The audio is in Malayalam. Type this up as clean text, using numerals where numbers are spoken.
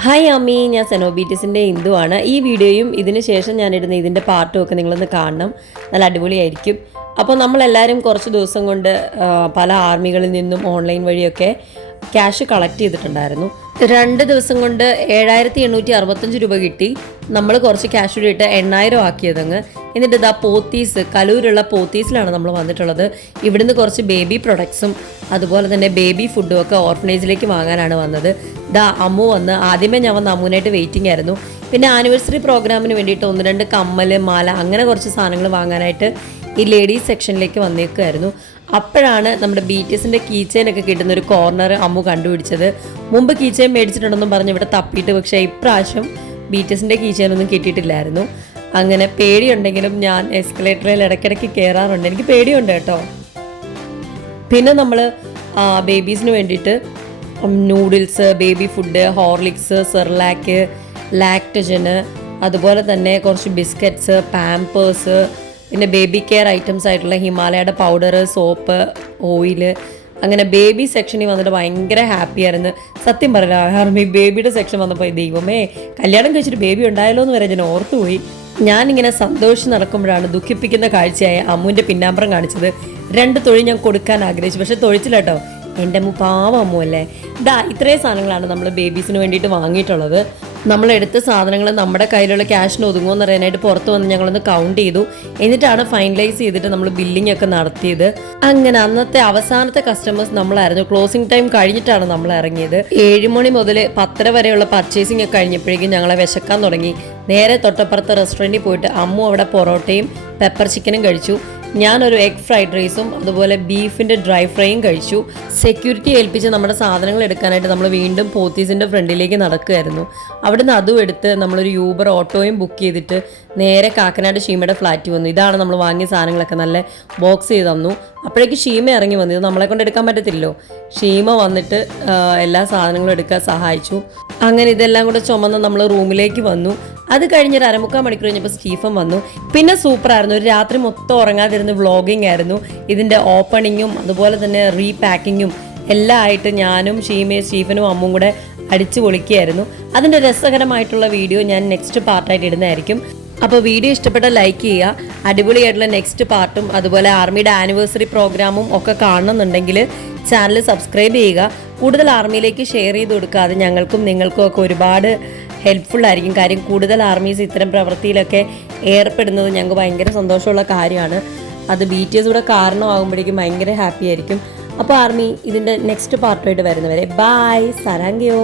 ഹായ് അമ്മി, ഞാൻ സെനോബീറ്റീസിൻ്റെ ഇന്ദുവാണ്. ഈ വീഡിയോയും ഇതിന് ശേഷം ഞാനിടുന്ന ഇതിൻ്റെ പാർട്ടും ഒക്കെ നിങ്ങളൊന്ന് കാണണം. നല്ല അടിപൊളിയായിരിക്കും. അപ്പോൾ നമ്മളെല്ലാവരും കുറച്ച് ദിവസം കൊണ്ട് പല ആർമികളിൽ നിന്നും ഓൺലൈൻ വഴിയൊക്കെ ക്യാഷ് കളക്ട് ചെയ്തിട്ടുണ്ടായിരുന്നു. 2 ദിവസം കൊണ്ട് 7,865 രൂപ കിട്ടി. നമ്മൾ കുറച്ച് ക്യാഷ് കൂടി ഇട്ട് 8,000 ആക്കിയതങ്ങ്. എന്നിട്ട് ഇതാ പോത്തീസ്, കലൂരുള്ള പോത്തീസിലാണ് നമ്മൾ വന്നിട്ടുള്ളത്. ഇവിടുന്ന് കുറച്ച് ബേബി പ്രൊഡക്ട്സും അതുപോലെ തന്നെ ബേബി ഫുഡും ഒക്കെ ഓർഫനേജിലേക്ക് വാങ്ങാനാണ് വന്നത്. ദാ അമ്മു വന്ന്, ആദ്യമേ ഞാൻ വന്ന് അമ്മുവിനായിട്ട് വെയിറ്റിംഗ് ആയിരുന്നു. പിന്നെ ആനിവേഴ്സറി പ്രോഗ്രാമിന് വേണ്ടിയിട്ട് 1-2 കമ്മൽ, മാല അങ്ങനെ കുറച്ച് സാധനങ്ങൾ വാങ്ങാനായിട്ട് ഈ ലേഡീസ് സെക്ഷനിലേക്ക് വന്നേക്കുമായിരുന്നു. അപ്പോഴാണ് നമ്മുടെ BTSൻ്റെ കീ ചെയിനൊക്കെ കിട്ടുന്ന ഒരു കോർണർ അമ്മു കണ്ടുപിടിച്ചത്. മുമ്പ് കീ ചെയിൻ മേടിച്ചിട്ടുണ്ടെന്നും പറഞ്ഞ് ഇവിടെ തപ്പിയിട്ട്, പക്ഷേ ഇപ്രാവശ്യം BTSൻ്റെ കീ ചെയിനൊന്നും കിട്ടിയിട്ടില്ലായിരുന്നു. അങ്ങനെ പേടിയുണ്ടെങ്കിലും ഞാൻ എസ്കലേറ്ററിൽ ഇടയ്ക്കിടയ്ക്ക് കയറാറുണ്ട്. എനിക്ക് പേടിയുണ്ട് കേട്ടോ. പിന്നെ നമ്മൾ ബേബീസിന് വേണ്ടിയിട്ട് noodles, baby food, Horlicks, Cerelac, Lactogen, അതുപോലെ തന്നെ കുറച്ച് ബിസ്ക്കറ്റ്സ്, പാമ്പേഴ്സ്, പിന്നെ ബേബി കെയർ ഐറ്റംസ് ആയിട്ടുള്ള ഹിമാലയയുടെ പൗഡർ, സോപ്പ്, ഓയില്, അങ്ങനെ ബേബി സെക്ഷനിൽ വന്നിട്ട് ഭയങ്കര ഹാപ്പി ആയിരുന്നു. സത്യം പറയില്ല, കാരണം ഈ ബേബിയുടെ സെക്ഷൻ വന്നപ്പോൾ ദൈവമേ, കല്യാണം കഴിച്ചിട്ട് ബേബി ഉണ്ടായല്ലോ എന്ന് വരെ ഞാൻ ഓർത്തുപോയി. ഞാനിങ്ങനെ സന്തോഷം നടക്കുമ്പോഴാണ് ദുഃഖിപ്പിക്കുന്ന കാഴ്ചയായ അമ്മുവിൻ്റെ പിന്നാമ്പറം കാണിച്ചത്. 2 തൊഴി ഞാൻ കൊടുക്കാൻ ആഗ്രഹിച്ചു, പക്ഷെ തൊഴിച്ചില്ല കേട്ടോ. എൻ്റെ അമ്മ പാവം അമ്മു അല്ലേ. ഇത്രയും സാധനങ്ങളാണ് നമ്മൾ ബേബീസിന് വേണ്ടിയിട്ട് വാങ്ങിയിട്ടുള്ളത്. നമ്മളെടുത്ത സാധനങ്ങൾ നമ്മുടെ കയ്യിലുള്ള ക്യാഷിന് ഒതുങ്ങുമെന്ന് അറിയാനായിട്ട് പുറത്ത് വന്ന് ഞങ്ങളൊന്ന് കൗണ്ട് ചെയ്തു. എന്നിട്ടാണ് ഫൈനലൈസ് ചെയ്തിട്ട് നമ്മൾ ബില്ലിംഗ് ഒക്കെ നടത്തിയത്. അങ്ങനെ അന്നത്തെ അവസാനത്തെ കസ്റ്റമേഴ്സ് നമ്മളായിരുന്നു. ക്ലോസിംഗ് ടൈം കഴിഞ്ഞിട്ടാണ് നമ്മൾ ഇറങ്ങിയത്. 7 മണി മുതൽ 10:30 വരെയുള്ള പർച്ചേസിംഗ് ഒക്കെ കഴിഞ്ഞപ്പോഴേക്കും ഞങ്ങളെ വിശക്കാൻ തുടങ്ങി. നേരെ തൊട്ടപ്പുറത്തെ റെസ്റ്റോറൻറ്റിൽ പോയിട്ട് അമ്മു അവിടെ പൊറോട്ടയും പെപ്പർ ചിക്കനും കഴിച്ചു. ഞാനൊരു എഗ് ഫ്രൈഡ് റൈസും അതുപോലെ ബീഫിൻ്റെ ഡ്രൈ ഫ്രൈയും കഴിച്ചു. സെക്യൂരിറ്റി ഏൽപ്പിച്ച് നമ്മുടെ സാധനങ്ങൾ എടുക്കാനായിട്ട് നമ്മൾ വീണ്ടും പോത്തീസിൻ്റെ ഫ്രണ്ടിലേക്ക് നടക്കുകയായിരുന്നു. അവിടുന്ന് അതും എടുത്ത് നമ്മളൊരു യൂബർ ഓട്ടോയും ബുക്ക് ചെയ്തിട്ട് നേരെ കാക്കനാട് ഷീമയുടെ ഫ്ലാറ്റ് വന്നു. ഇതാണ് നമ്മൾ വാങ്ങിയ സാധനങ്ങളൊക്കെ നല്ല ബോക്സ് ചെയ്ത് തന്നു. അപ്പോഴേക്ക് ഷീമ ഇറങ്ങി വന്നു. ഇത് നമ്മളെ കൊണ്ട് എടുക്കാൻ പറ്റത്തില്ലല്ലോ. ഷീമ വന്നിട്ട് എല്ലാ സാധനങ്ങളും എടുക്കാൻ സഹായിച്ചു. അങ്ങനെ ഇതെല്ലാം കൂടെ ചുമന്ന് നമ്മൾ റൂമിലേക്ക് വന്നു. അത് കഴിഞ്ഞൊരു 1/4 മണിക്കൂർ കഴിഞ്ഞപ്പോൾ സ്റ്റീഫൻ വന്നു. പിന്നെ സൂപ്പറായിരുന്നു. ഒരു രാത്രി മൊത്തം ഉറങ്ങാതിരുന്ന് വ്ളോഗിങ് ആയിരുന്നു. ഇതിൻ്റെ ഓപ്പണിങ്ങും അതുപോലെ തന്നെ റീപാക്കിങ്ങും എല്ലാം ആയിട്ട് ഞാനും ഷീമയും സ്റ്റീഫനും അമ്മും കൂടെ അടിച്ചു പൊളിക്കുകയായിരുന്നു. അതിൻ്റെ രസകരമായിട്ടുള്ള വീഡിയോ ഞാൻ നെക്സ്റ്റ് പാർട്ടായിട്ട് ഇടുന്നതായിരിക്കും. അപ്പോൾ വീഡിയോ ഇഷ്ടപ്പെട്ടാൽ ലൈക്ക് ചെയ്യുക. അടിപൊളിയായിട്ടുള്ള നെക്സ്റ്റ് പാർട്ടും അതുപോലെ ആർമിയുടെ ആനിവേഴ്സറി പ്രോഗ്രാമും ഒക്കെ കാണണമെന്നുണ്ടെങ്കിൽ ചാനൽ സബ്സ്ക്രൈബ് ചെയ്യുക. കൂടുതൽ ആർമിയിലേക്ക് ഷെയർ ചെയ്ത് കൊടുക്കുക. അത് ഞങ്ങൾക്കും നിങ്ങൾക്കും ഒക്കെ ഒരുപാട് ഹെൽപ്ഫുൾ ആയിരിക്കും. കാര്യം കൂടുതൽ ആർമീസ് ഇത്തരം പ്രവൃത്തിയിലൊക്കെ ഏർപ്പെടുന്നത് ഞങ്ങൾക്ക് ഭയങ്കര സന്തോഷമുള്ള കാര്യമാണ്. അത് BTS കൂടെ കാരണമാകുമ്പോഴേക്കും ഭയങ്കര ഹാപ്പി ആയിരിക്കും. അപ്പോൾ ആർമി ഇതിൻ്റെ നെക്സ്റ്റ് പാർട്ടുമായിട്ട് വരുന്നവരെ ബൈ, സരാങ്കിയോ.